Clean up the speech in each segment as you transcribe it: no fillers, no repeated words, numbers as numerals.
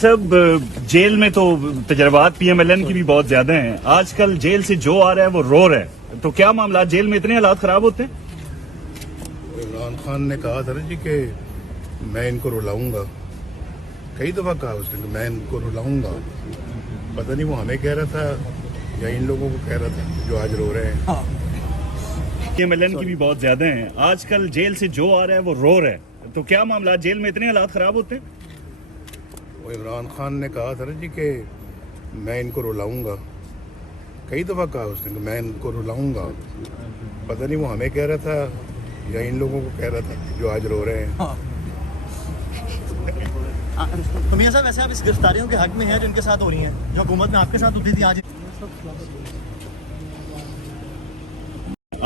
صاحب جیل میں تو تجربات پی ایم ایل این کی بھی بہت زیادہ ہیں. آج کل جیل سے جو آ رہا ہے وہ رو رہا ہے, تو کیا معاملات جیل میں اتنے حالات خراب ہوتے ہیں؟ عمران خان نے کہا تھا نا جی کہ میں ان کو رلاؤں گا, کئی دفعہ کہا اس نے کہ میں ان کو رلاؤں گا. پتہ نہیں وہ ہمیں کہہ رہا تھا یا ان لوگوں کو کہہ رہا تھا جو آج رو رہے ہیں. پی ایم ایل این کی بھی بہت زیادہ ہیں. آج کل جیل سے جو آ رہا ہے وہ رو رہا ہے, تو کیا معاملات جیل میں اتنے حالات خراب ہوتے ہیں؟ وہ عمران خان نے کہا تھا نا جی کہ میں ان کو رلاؤں گا, کئی دفعہ کہا اس نے کہ میں ان کو رلاؤں گا. پتہ نہیں وہ ہمیں کہہ رہا تھا یا ان لوگوں کو کہہ رہا تھا جو آج رو رہے ہیں. تو میاں صاحب ویسے آپ اس گرفتاریوں کے حق میں ہیں جو ان کے ساتھ ہو رہی ہیں, جو حکومت میں آپ کے ساتھ ہوتی تھی آج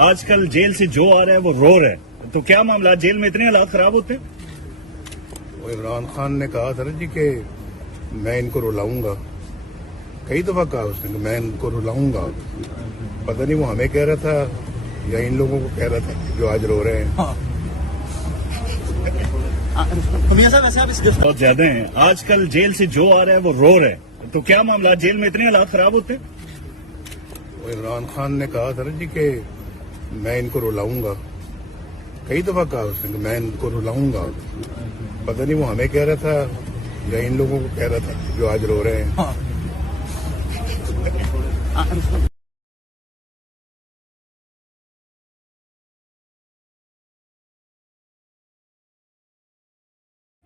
آج کل جیل سے جو آ رہا ہے وہ رو رہا ہے, تو کیا معاملات جیل میں اتنے حالات خراب ہوتے ہیں؟ وہ عمران خان نے کہا تھا نا جی کہ میں ان کو رلاؤں گا, کئی دفعہ کہا اس نے کہ میں ان کو رلاؤں گا. پتہ نہیں وہ ہمیں کہہ رہا تھا یا ان لوگوں کو کہہ رہا تھا جو آج رو رہے ہیں. تو میاں صاحب ویسے آپ اس بہت زیادہ ہیں. آج کل جیل سے جو آ رہا ہے وہ رو رہا ہے, تو کیا معاملات جیل میں اتنے حالات خراب ہوتے ہیں؟ وہ عمران خان نے کہا تھا نا جی کہ میں ان کو رلاؤں گا, کئی دفعہ کہا اس نے کہ میں ان کو رلاؤں گا. پتہ نہیں وہ ہمیں کہہ رہا تھا یا ان لوگوں کو کہہ رہا تھا جو آج رو رہے ہیں.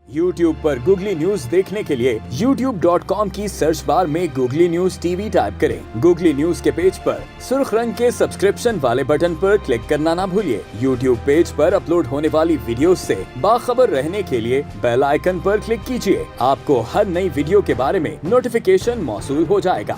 YouTube پر گوگلی نیوز دیکھنے کے لیے youtube.com کی سرچ بار میں googly news T V type کریں. گوگلی نیوز کے پیج پر سرخ رنگ کے سبسکرپشن والے بٹن پر کلک کرنا نہ بھولیے. YouTube پیج پر اپلوڈ ہونے والی ویڈیوز سے باخبر رہنے کے لیے بیل آئیکن پر کلک کیجیے. آپ کو ہر نئی ویڈیو کے بارے میں نوٹیفیکیشن موصول ہو جائے گا.